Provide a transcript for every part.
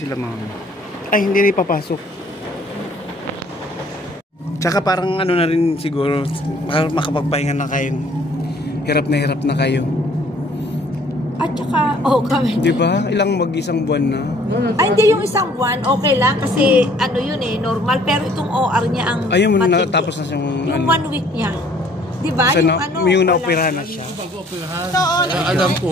sila mga... Ay, hindi na ipapasok. Tsaka parang ano na rin siguro, makapagpahinga na kayo. Hirap na kayo. At saka, kami. Diba? Ilang mag-isang buwan na. Ay, hindi yung isang buwan, okay lang. Kasi ano yun normal. Pero itong OR niya ang ayun, matindi. tapos na siyang... Yung 1 week niya. Diba? Yung na-operahan na siya. Alam mo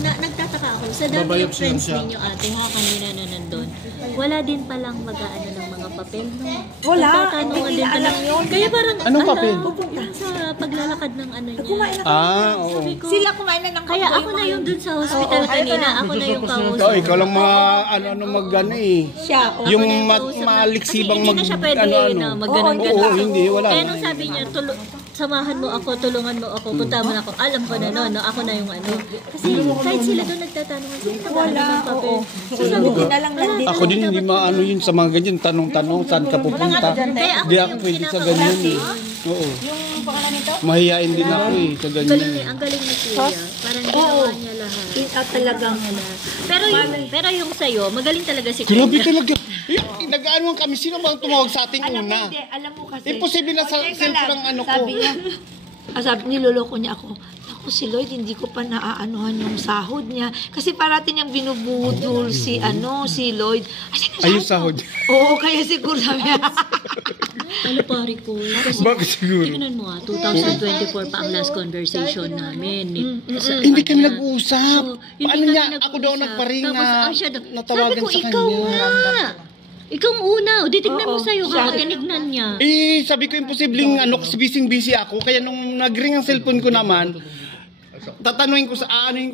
nagtataka ako. Sa dami yung friends ninyo ate kanina na nandun. Wala din palang mag-aano ng mga papel, no? Wala. Nagtatanungan din alam yun. Kaya parang, anong papel? Sa paglalakad ng ano niya. Kumain na oo. Sila kumain na ng kaya ako na yung dun sa hospital kanina. Ako na yung kausap. Ikaw lang ano mag-ano siya. Yung maliksibang hindi na siya pwede na mag-ganon. Oo, hindi. Wala. Kaya nung sabi niya, samahan mo ako, tulungan mo ako, punta mo na ako. Alam ko na no, ako na yung ano. Kasi kahit sila doon nagtatanungan, wala ng papel. So sabi ko na lang nandito. Ako din hindi maano yun sa mga ganyan, tanong-tanong, saan ka pupunta. Hindi ako pwede sa ganyan Oo. Yung pangalan nito? Mahihain din ako sa ganyan. Ang galing ni Kuya. Parang ginawa niya lahat. Talagang Pero yung sa'yo, magaling talaga si Kuya. Grabe talaga. Nag-ano kami, sino bang tumawag sa ating una? Alam mo kasi. Imposible na sa cellphone ang ano ko. Sabi niya, niloloko niya ako. Ako si Lloyd, hindi ko pa naaanuhan yung sahod niya. Kasi parating niyang binubudol si Lloyd. Ayun sahod. Oo, kaya siguro sabi niya. Ano pare ko? Kasi bakit siguro? tingnan mo 2024 pa ang last conversation namin. Hindi kami nag-uusap. Paano niya? Ako daw Tapos nagparinga. sabi Natawagan ko, sa ikaw kanya. nga. Ikaw una. Titignan mo sa'yo ha. Tinignan niya. Sabi ko imposibleng busy ako. Kaya nung nag-ring ang cellphone ko naman, tatanungin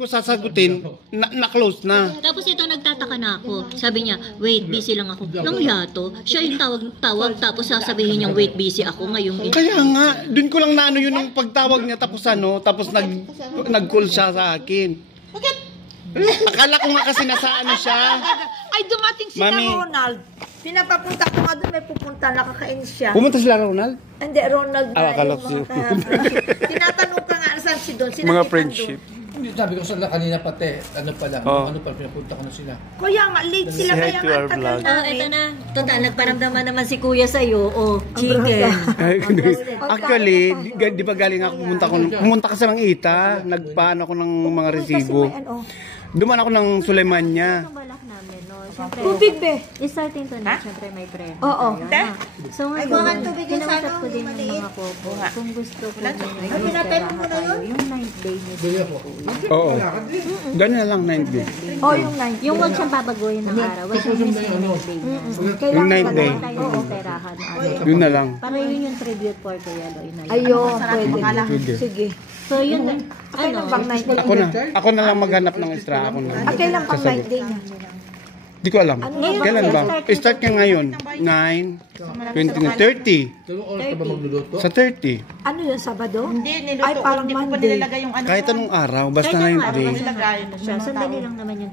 ko sasagutin, na-close na. Tapos ito nagtataka na ako. Sabi niya, wait, busy lang ako. Nang yato, siya yung tawag tapos sasabihin niya, wait, busy ako ngayong. Kaya nga, dun ko lang naano yun ng pagtawag niya tapos nag-call siya sa akin. Bakit? Akala ko nga kasi nasa siya. Ay, dumating si Ronald. Pinapapunta ko nga doon, may pupunta, nakakainis siya. Pumunta sila Ronald? Hindi, Ronald na akala yung ko tinatanong ka nga, saan si Don? Mga friendship. Hindi, sabi ko sa kanina pati, ano pala pinapunta ko na sila. Kaya nga, late sila kaya nga tagal na. Ito na. Total, nagparamdaman naman si Kuya sa'yo. Chicken. Actually, di ba galing ako, pumunta kasi ng Ita, nagpaan ako ng mga resibo. Duman ako ng Sulemanya. Tubig be. Starting to na, syempre may premyo. Oo. So ngayon, kinausap ko din yung mga popo. Kung gusto ko yung 9th day niyo. Oo. Ganun na lang 9th day. Yung 9th. Yung wag siyang babaguhin ng araw. Wag siyang miss yung 9th day. Yung 9th day. Tayo operahan. Yun na lang. Para yun yung tribute for Kuya Lloyd na yun. Ayun, pwede. Sige. So yun, Ako na lang maghanap ng extra. Ako na. Kailan pang 9th day niya? Di ko alam. Kailan ba? Start niya ngayon. 9, 20, 30. Sa 30. Ano yun, Sabado? Hindi, niluto. Ay, parang hindi Monday. Nilagay yung ano. Kahit anong araw, basta 9 day. Sandali lang naman yung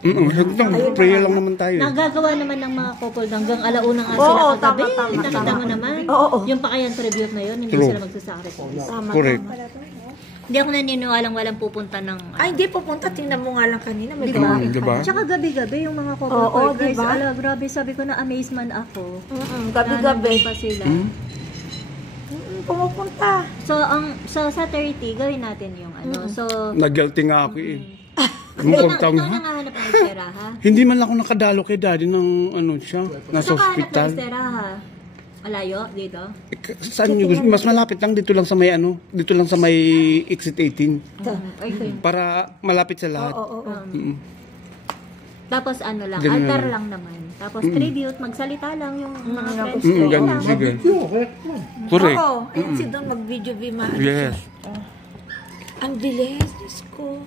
Prayer lang naman tayo. nagagawa naman ng mga couple hanggang alauna nga sila kagabi. Nakita mo naman. Yung pakayan tribute na yun, hindi sila magsasacrifice. Correct. Hindi ako naniniwalang walang pupunta ng... Ay, hindi pupunta. Tingnan mo nga lang kanina. May Diba? Tsaka gabi-gabi yung mga couple partners. Diba? Ala, grabe. Sabi ko na amazement ako. Gabi-gabi. Pa sila. Pumupunta. So, sa 30, gawin natin yung ano. So, Nag-guilty nga ako eh. ikaw nangahanap ng estera, ha? Hindi man lang ako nakadalo kay daddy ng siya, nasa Nakahanap ng hospital. estera, ha? Malayo dito? Saan niyo gusto? Mas malapit lang dito lang sa may dito lang sa may exit 18. Okay. Para malapit sa lahat. Tapos ano lang, Ganun altar lang. lang naman. Tapos tribute, magsalita lang yung mga friends ko. Ganun, sige. Correct. Oo. Si Don mag-video bima. Yes. Ang bilis. Diyos ko.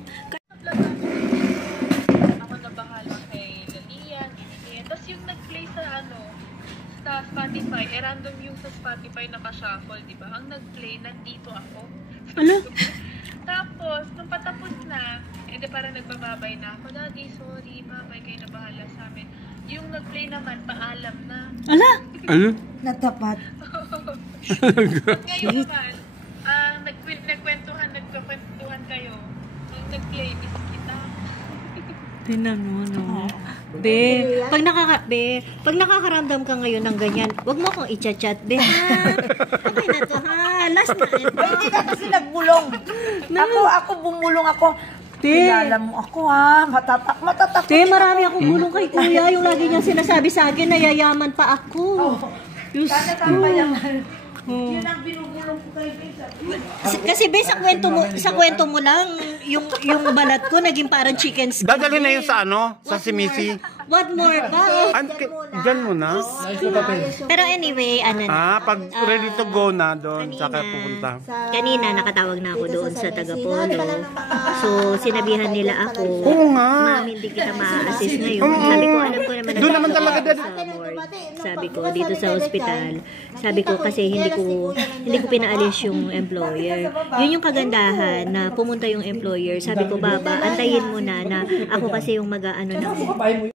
Ako na bahala kay Lalian, tapos yung nag-play sa sa Spotify, random yung sa Spotify naka-shuffle, di ba? Ang nag-play, nandito ako. Ano? Tapos, nung patapos na, di parang nagbababay na ako, Daddy, sorry, mamay, kayo na bahala sa amin. Yung nag-play naman, paalam na. Ala? Ano? Natapat. Ngayon naman, nagkwentuhan kayo. Nung nag-play, miss kita. Tinan mo, no? Be, pag nakakaramdam ka ngayon ng ganyan, wag mo akong i-chat, be. Okay na to, ha? Last na. Hindi ka kasi nagbulong. Ako bumulong ako. Kilala mo ako ha, matatak. Te, marami akong bulong kay kuya. Yung lagi niyang sinasabi sa akin, nayayaman pa ako. Diyos ko. Yun ang binubulong ko kay Besa. Kasi be, sa kwento mo lang, yung balat ko naging parang chicken skin. Dadali na yun sa ano? Sa simisi. What more pa? Diyan mo na? Pero anyway, ano na. Pag ready to go na doon, saka pupunta. Kanina, nakatawag na ako doon sa taga-polo. So, sinabihan nila ako, Oo nga. ma'am, hindi kita ma-assist ngayon. Sabi ko, alam ko naman Doon naman talaga sa ward. Sabi ko, dito sa ospital. Sabi ko kasi hindi ko pinaalis yung employer. Yun yung kagandahan na pumunta yung employer. Sabi ko, Baba, antayin mo na ako kasi yung mag-aano ng employer.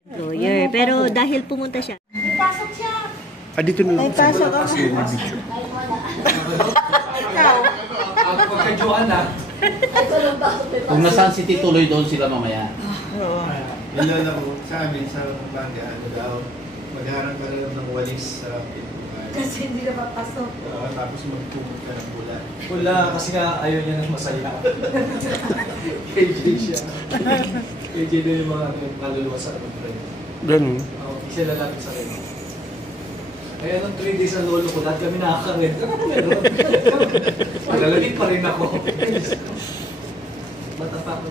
Pero dahil pumunta siya, Dito na lang. Pasok ako. Kung nasaan si Tituloy, doon sila mamaya. Yun lang ako sa amin, sa bagay, ano daw, magharang ka na lang ng walis sa pintuan. Kasi hindi na mapasok. Tapos magpumot ka ng pula. Wala, kasi nga ayaw niya ng masaya. KJ siya. KJ din yung mga kaluluwa sa ating friend. Ganun. Isa lalapit sa rin. Kaya nung 3 days ang lolo ko, lahat kami nakaka-red. Meron. Malalagit pa rin ako. Bata pa ako.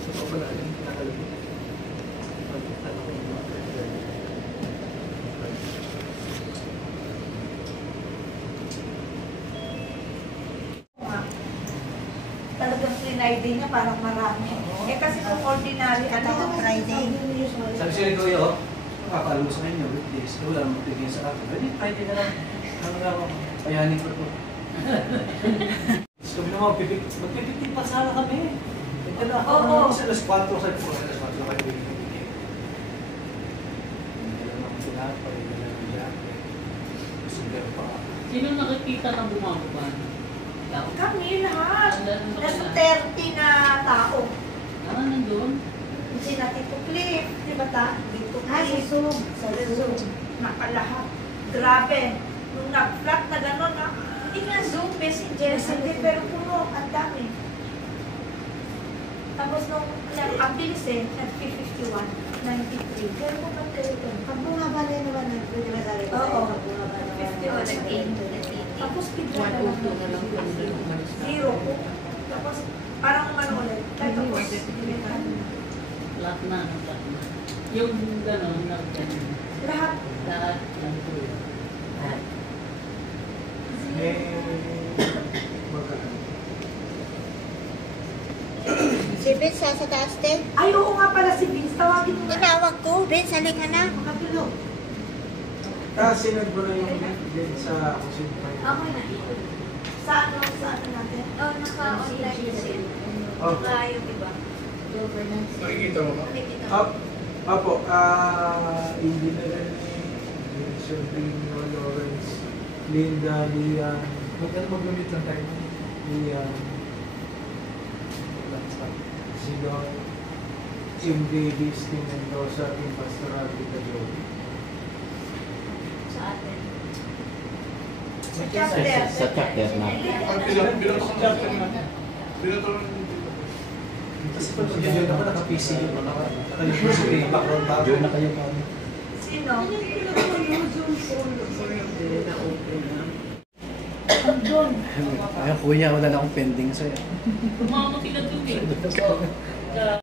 Sa pa pala yung nakalagit. Talagang Friday niya parang marami. Kasi kung ordinary, Friday. Sabi siya ni Kuya, kakalo sa inyo, weekdays. Wala namang tigil sa akin. Pwede, Friday na lang. Ano nga ako, payanin ko po. Sabi naman, magpipipig pa sana kami. Ito na ako, sa alas 4, sabi ko, alas 4 kayo bigyan. Hindi lang ako sinapay, hindi lang ang jacket. Sugar pa ako. Sino nakikita na bumababa? Kami lahat. Nasa 30 na tao. Nandun? Si Tito Cliff, di ba ta? Dito Cliff. Sa Zoom. Nakalahat. Grabe. Nung nag-flat na gano'n, hindi nga Zoom, Messenger. Hindi, pero puno. Ang dami. Tapos nung ang bilis nag-51, 93. Pero kung mag-teleton. Pag bumaba na naman, pwede ba sa rin? Oo. 51, nag-8. Tapos bigla na lang. Zero po. Tapos parang umano ulit. Tapos Lahat na. Yung gano'n, lahat. lahat ng tuloy. si Vince sa taas din. Ay, oo nga pala si Vince. Tawagin mo. Tinawag ko, Vince, halika na. Makapilo. Kasi nagbura yung din sa kusin pa yun. Ako na. Sa ano natin? Oh, naka-online kasi. Yung iba. Governance. Nakikita mo ba? Apo, hindi na rin Sylvino, Lawrence, Linda, Lian. Maggamit lang tayo. Lian. Si Don, Tim Davis, Tim Mendoza, Tim Pastoral, Tita Joey. Sa atin. Sa chapter na. Kasi pag mag-join ako, naka-PC yun. Naka-libro sa background bago. Join na kayo kami. Sino? Ay, kuya, wala na akong pending sa'yo. Mga kapila doon eh.